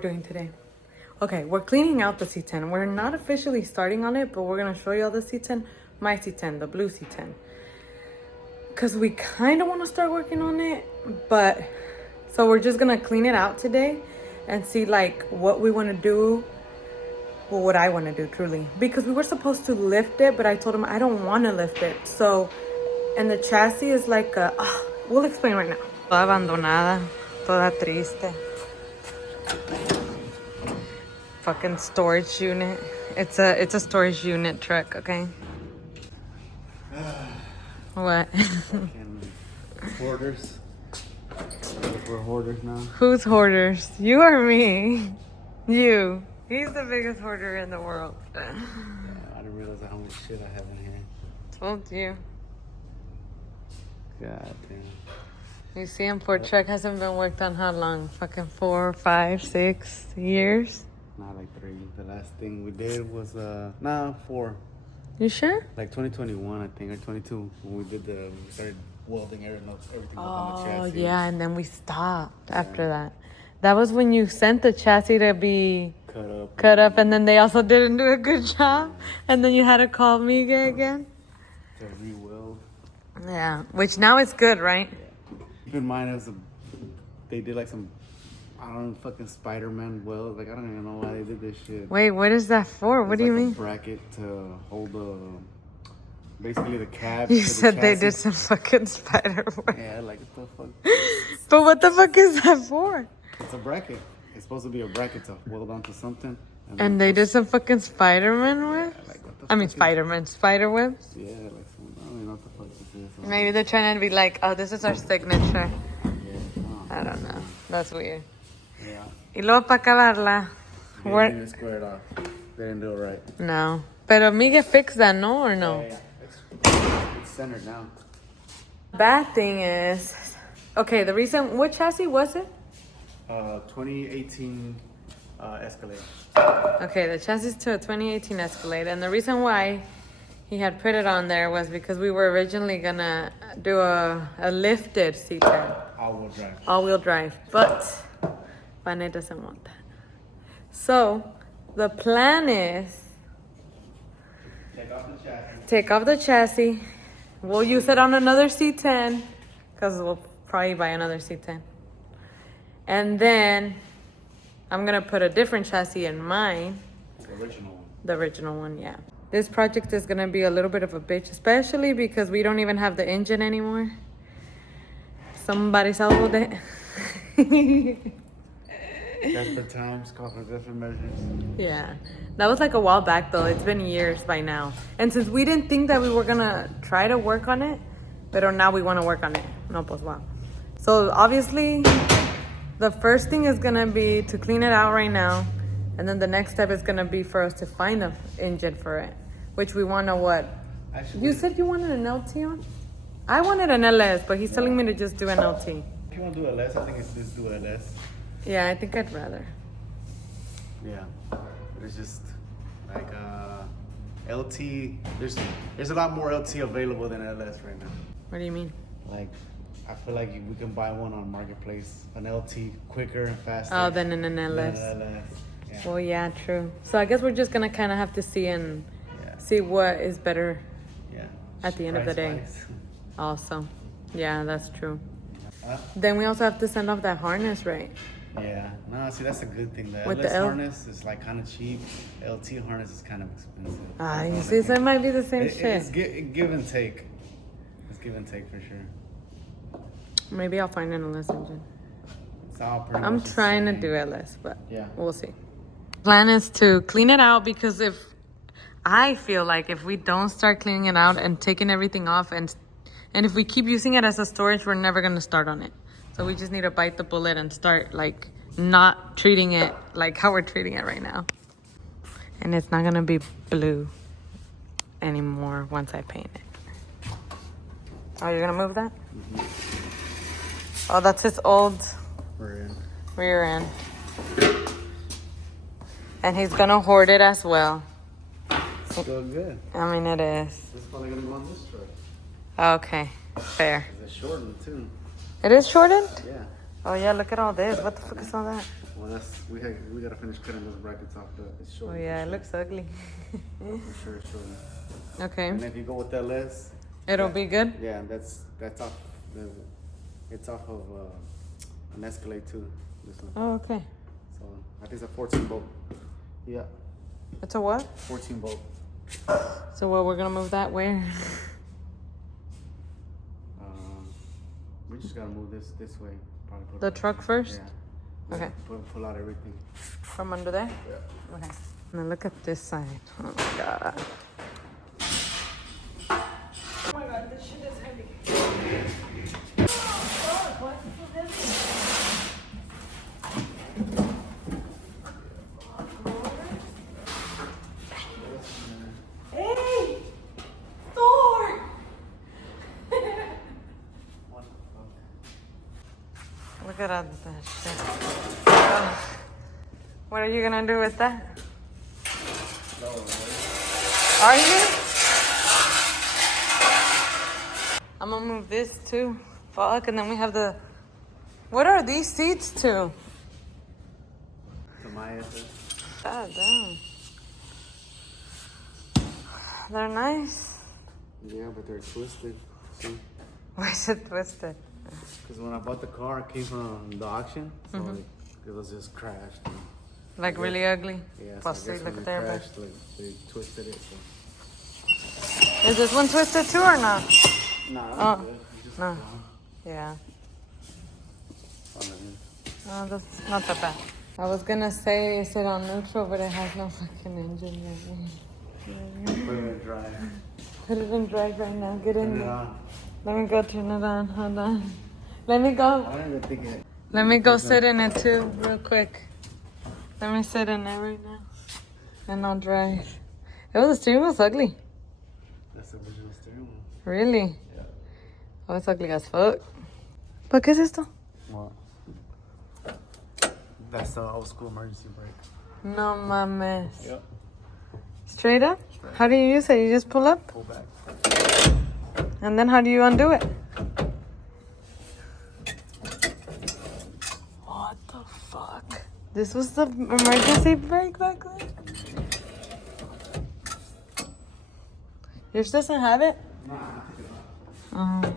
Doing today. Okay, we're cleaning out the C10. We're not officially starting on it, but we're gonna show you all the C10, my C10, the blue C10. Cause we kind of want to start working on it, but so we're just gonna clean it out today and see like what we want to do. Well, what I want to do truly, because we were supposed to lift it, but I told him I don't want to lift it. So, and the chassis is like a, we'll explain right now. Toda abandonada, toda triste. Fucking storage unit. It's a storage unit truck, okay? What? Fucking hoarders. We're hoarders now. Who's hoarders? You or me? You. He's the biggest hoarder in the world. Yeah, I didn't realize how much shit I have in here. Told you. God damn. You see, import truck hasn't been worked on how long? Fucking 4, 5, 6 years? Not like 3. The last thing we did was 4. You sure? Like 2021, I think, or 22, when we started welding everything up on the chassis. Oh, yeah, and then we stopped after that. That was when you sent the chassis to be cut up, and then they also didn't do a good job, and then you had to call me again. To re-weld. Yeah, which now it's good, right? Yeah. Keep in mind, they did like some, I don't know, fucking Spider-Man weld. Like, I don't even know why they did this shit. Wait, what is that for? What do you mean? A bracket to hold basically the cab. You said they did some fucking spider web. Yeah, like what the fuck? But what the fuck is that for? It's a bracket. It's supposed to be a bracket to weld onto something. And they did some fucking Spider-Man webs? Yeah, like, what the I mean, fuck Spider-Man, spider webs? Yeah, like some, I don't even know what the fuck this is. Maybe they're trying to be like, oh, this is our signature. Yeah, no. I don't know. That's weird. Yeah. Y luego para acabarla. They didn't even square it off. They didn't do it right. No. Pero Miguel fixed that, no? Or no? Yeah. It's centered now. Bad thing is, okay, the reason, what chassis was it? 2018 Escalade. Okay, the chassis to a 2018 Escalade. And the reason why he had put it on there was because we were originally gonna do a lifted C10. All-wheel drive. All-wheel drive. But Vane doesn't want that. So the plan is take off the chassis. We'll use it on another C10 because we'll probably buy another C10. And then I'm gonna put a different chassis in mine. The original one. The original one, yeah. This project is gonna be a little bit of a bitch, especially because we don't even have the engine anymore. Somebody sold it. Desperate times call for different measures. Yeah, that was like a while back though. It's been years by now. And since we didn't think that we were gonna try to work on it, but now we wanna work on it. No, pues wow. So obviously, the first thing is gonna be to clean it out right now. And then the next step is gonna be for us to find an engine for it. Which we wanna what? Actually, You said you wanted an LT on? I wanted an LS, but he's telling me to just do an LT. if you want to do a less, I think it's just do a less. Yeah, I think I'd rather. Yeah, but it's just like LT. There's a lot more LT available than LS right now. What do you mean? Like, I feel like we can buy one on Marketplace, an LT, quicker and faster. Oh, then an than LS. an LS. Yeah. Well, yeah, true. So I guess we're just gonna kind of have to see what is better Yeah. at the end of the day. Price-wise. Also, yeah, that's true. Huh? Then we also have to send off that harness, right? Yeah, no, see, that's a good thing. The With LS the L- harness is like kind of cheap. LT harness is kind of expensive. Ah, you It's see, not so it might be the same shit. It's give and take. It's give and take for sure. Maybe I'll find an LS engine. It's all pretty I'm much the trying to same. do LS, but Yeah. we'll see. Plan is to clean it out because I feel like if we don't start cleaning it out and taking everything off and if we keep using it as a storage, we're never gonna start on it. So we just need to bite the bullet and start like not treating it like how we're treating it right now. And it's not gonna be blue anymore once I paint it. Oh, you're gonna move that? Oh, that's his old rear end. And he's gonna hoard it as well. Still good. I mean, it is. This is probably gonna go on this truck. Okay, fair. It's a short one too. It is shortened? Yeah. Oh yeah, look at all this. What the fuck is all that? Well, we gotta finish cutting those brackets off. It's short. Oh yeah, it looks ugly. For sure, it's short. Okay. And if you go with that less, It'll be good? yeah, that's off. It's off of an Escalade too. This one. Oh, okay. So I think it's a 14 bolt. Yeah. It's a what? 14 bolt. So what, we're gonna move that where? We just gotta move this way. Probably put The truck first? Yeah. Okay. Pull out everything. From under there? Yeah. Okay. Now look at this side. Oh my god. Oh my god, this shit is heavy. Oh god, why is it so heavy? Hey! Thor! Look at all that shit. What are you gonna do with that? Are you? I'm gonna move this too. Fuck, and then we have the... What are these seats to? To my effort. God damn. They're nice. Yeah, but they're twisted. See? Why is it twisted? Because when I bought the car, it came from the auction, so it was just crashed. Like really ugly? Yeah, Plus, so I guess look when there. it crashed, like, they twisted it. So. Is this one twisted too or not? Nah, Oh, good. It's just no. wrong. Yeah. Fine. Oh, that's not that bad. I was gonna say is it on neutral, but it has no fucking engine yet. Put it in drive. Put it in drive right now. Get in Turn it there. on. Let me go turn it on. Hold on. Let me go. I don't even think it. Let me go sit in it too, real quick. Let me sit in it right now. And I'll drive. Oh, the steering wheel's ugly. That's the original steering wheel. Really? Yeah. Oh, it's ugly as fuck. ¿Pero qué es esto? What? That's the old school emergency brake. No mames. Yep. Straight up? Straight. How do you use it? You just pull up? Pull back. And then how do you undo it? What the fuck? This was the emergency brake back then? Yours doesn't have it? Oh.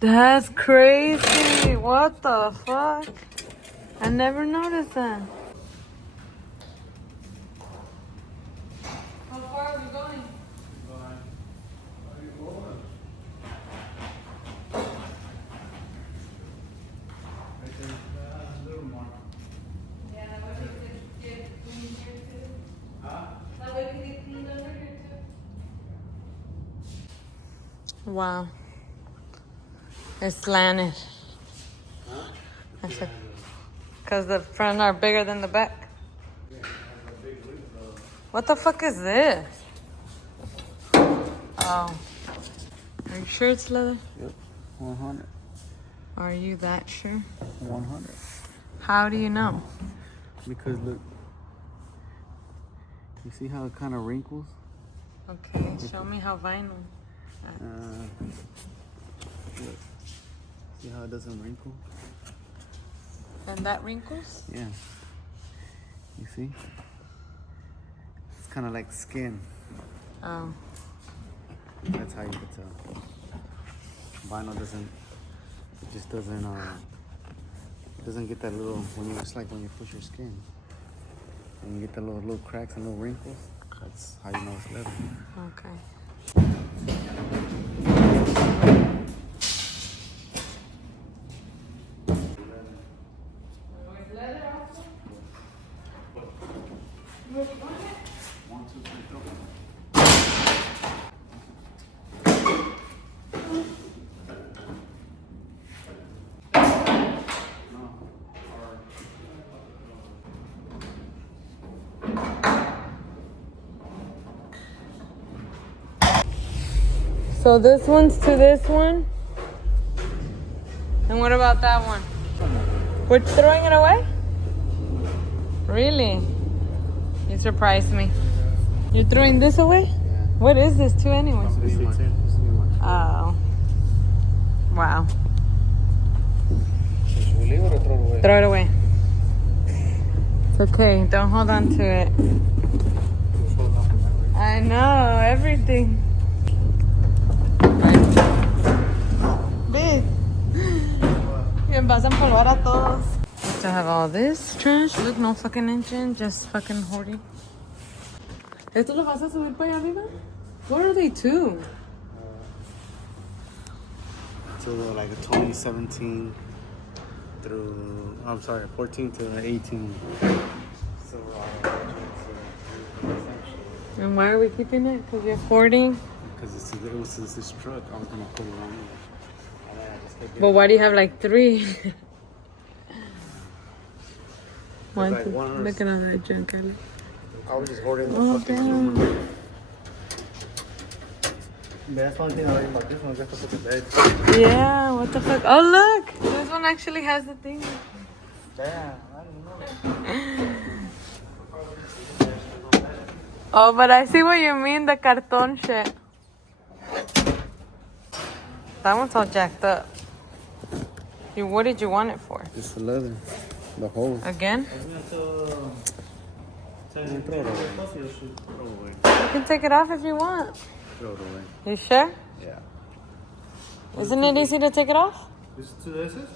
That's crazy. What the fuck? I never noticed that. How far are we going? Yeah, that way we could get clean here too. Huh? That way we could get cleaned under here too. Wow. It's slanted. Huh? Because the front are bigger than the back. What the fuck is this? Oh. Are you sure it's leather? Yep. 100. Are you that sure? 100. How do you know? Because look. You see how it kind of wrinkles? Okay, show me how vinyl. Look. See how it doesn't wrinkle? And that wrinkles? Yeah. You see? It's kind of like skin. Oh. That's how you can tell. Vinyl doesn't. It just doesn't. It doesn't get that little. It's like when you push your skin, and you get the little cracks and little wrinkles. That's how you know it's leather. Okay. One, two, three, go. So this one's to this one? And what about that one? We're throwing it away? Really? You surprised me. You're throwing this away? Yeah. What is this to anyway? This is Oh. Wow. leave it or throw it away? Throw it away. It's okay. Don't hold on to it. I know everything. Big. Me vas a empolvar a todos. To have all this trash. Look, no fucking engine, just fucking hoarding. ¿Esto lo vas a subir para allá arriba? What are they to? To like a 2017 through, I'm sorry, 14 to 18. So, And why are we keeping it? Because you're hoarding? because it was this truck, I was gonna put it on there. And then I just kept But getting- why do you have like 3? One, like two. one Look at all that junk. I was just hoarding the Oh, fucking damn. room. That's the only thing I like about this one, just to put the bed. Yeah, what the fuck? Oh, look! This one actually has the thing. Damn, I didn't know. Oh, but I see what you mean, the carton shit. That one's all jacked up. What did you want it for? Just the leather, the hole. Again? Throw it away. You can take it off if you want. Throw it away. You sure? Yeah. Isn't it easy to take it off? This is 2 S's?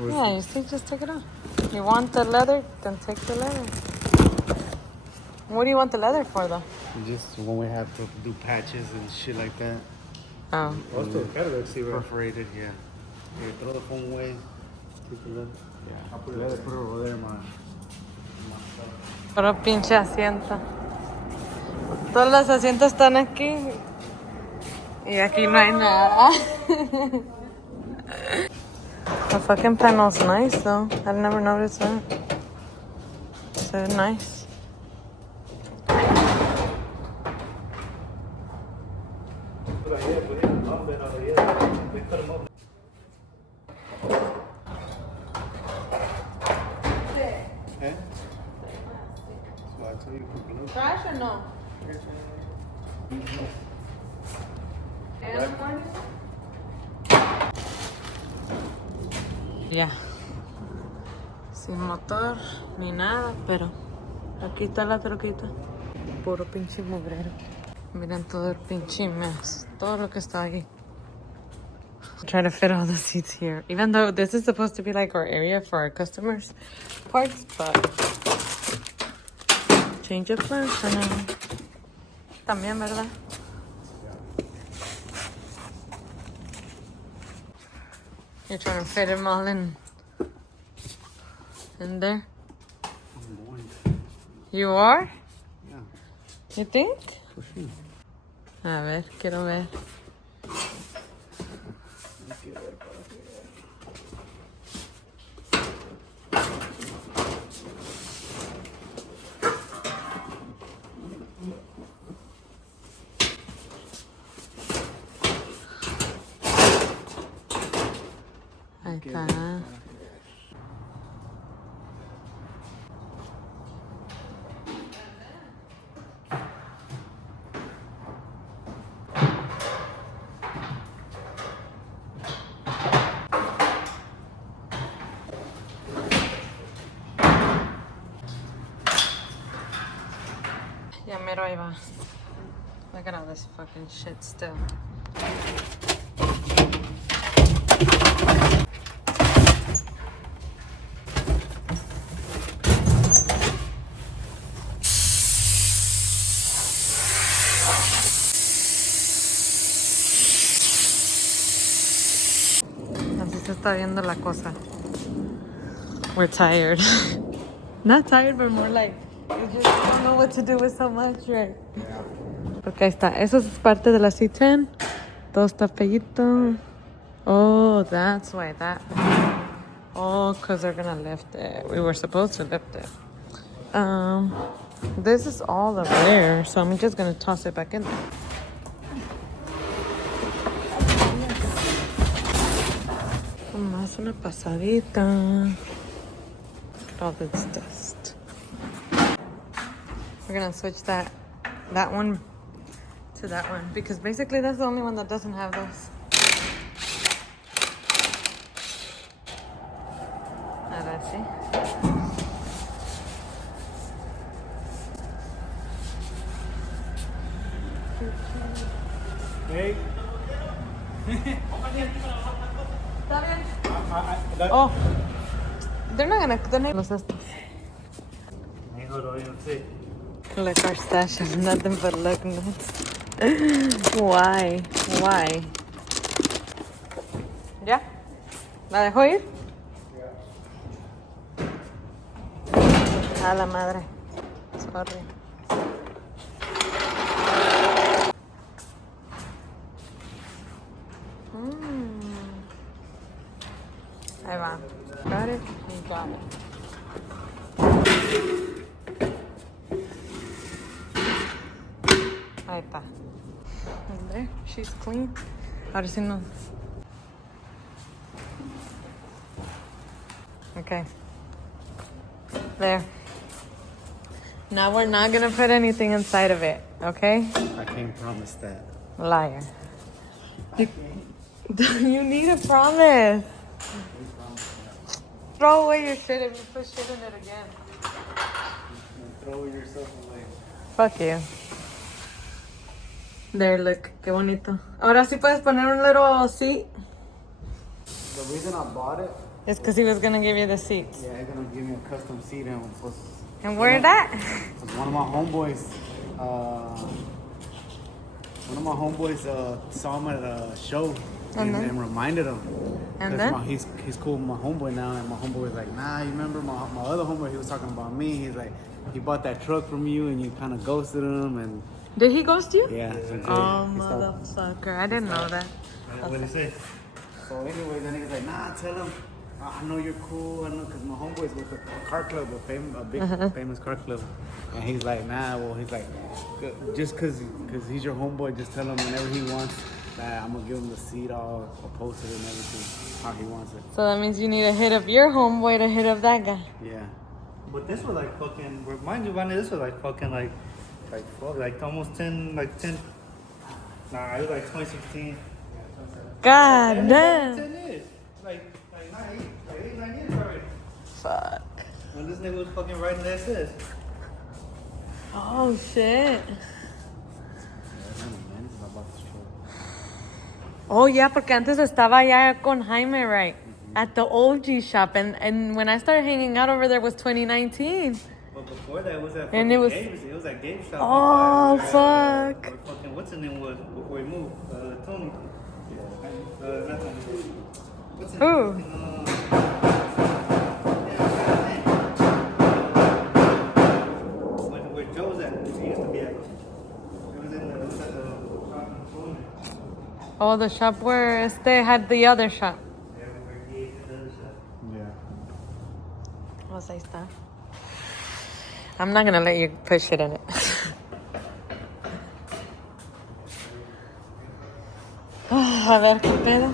Yeah, you see, just take it off. You want the leather? Then take the leather. What do you want the leather for, though? Just when we have to do patches and shit like that. Oh. Also, perforated, yeah. Yeah, throw the phone away. Take the leather. Yeah, I'll put it over there, man. Puro pinche asiento. Todos los asientos están aquí. Y aquí no hay nada. The fucking panel's nice, though. I've never noticed that. So nice. Eh? So I tell you, put glue. Trash or no? Ya. Sin motor ni nada, pero aquí está la troquita. Puro pinche mugrero. Miren todo el pinche mess. Todo lo que está ahí. Try to fit all the seats here. Even though this is supposed to be like our area for our customers' parts, but change of plans for now. También, ¿verdad? You're trying to fit them all in there? I'm going. You are? Yeah, You think? for sure. A ver, quiero ver. Ahí está. Ya mero ahí va. Look at all this fucking shit still. Así se está viendo la cosa. We're tired. Not tired, but more like we just don't know what to do with so much, right? Porque ahí está. Eso es parte de la C10. Todo está feíto. Oh, that's why that. Oh, because they're gonna lift it. We were supposed to lift it. This is all of there, so I'm just gonna toss it back in there. Más una pasadita. Look at all this dust. We're gonna switch that one to that one because basically that's the only one that doesn't have those. Hey. Está bien. Oh, they're not gonna los estos. Look, our stash is nothing but lug nuts. Why? Why? ¿Ya? ¿La dejó ir? A la madre. Sorry. Ahí va. Got it? You got it. Ahí está. And there, she's clean. Ahora sí no. Okay. There. Now we're not gonna put anything inside of it, okay? I can't promise that. Liar. You need a promise. Throw away your shit if you put shit in it again. Throw yourself away. Fuck you. There, look. Qué bonito. Ahora sí puedes poner un little seat. The reason I bought it It's because he was gonna give you the seats. yeah, he's gonna give me a custom seat and was And where that? one of my homeboys saw him at a show and reminded him. And 'Cause then? he's cool with my homeboy now, and my homeboy was like, nah, you remember my other homeboy, he was talking about me. He's like, he bought that truck from you and you kind of ghosted him, and Did he ghost you? yeah. Oh, motherfucker. I didn't know that. What did he say? So anyway, then he's like, nah, tell him, I know you're cool. I know, because my homeboy's with a car club, a big famous car club. And he's like, nah, well, he's like, just because he's your homeboy, just tell him whenever he wants that I'm going to give him the seat, I'll post it and everything, how he wants it. So that means you need to hit up your homeboy to hit up that guy. Yeah. But this was like fucking, remind you, Bonnie, this was like fucking like fuck, like almost 10, like 10. Nah, it was like 2016. God Yeah, damn. 10 years. Like 8, 9 years already. Fuck. When this nigga was fucking writing the SS. Oh, shit. Oh, yeah, porque antes estaba allá con Jaime, right? At the OG shop. And when I started hanging out over there was 2019. But before that, it was at And it was- Gabe's. It was at Gabe's shop. Oh, Where, fuck. where fucking, what's his name was before he moved? Tony. Not Tony. What's his Who? name? Where Joe's at? He used to be at. It was at the shop in Tony. Oh, the shop where they had the other shop. Yeah, where he ate the other shop. Yeah. What's that stuff? I'm not gonna let you put shit in it. A ver, ¿qué pedo?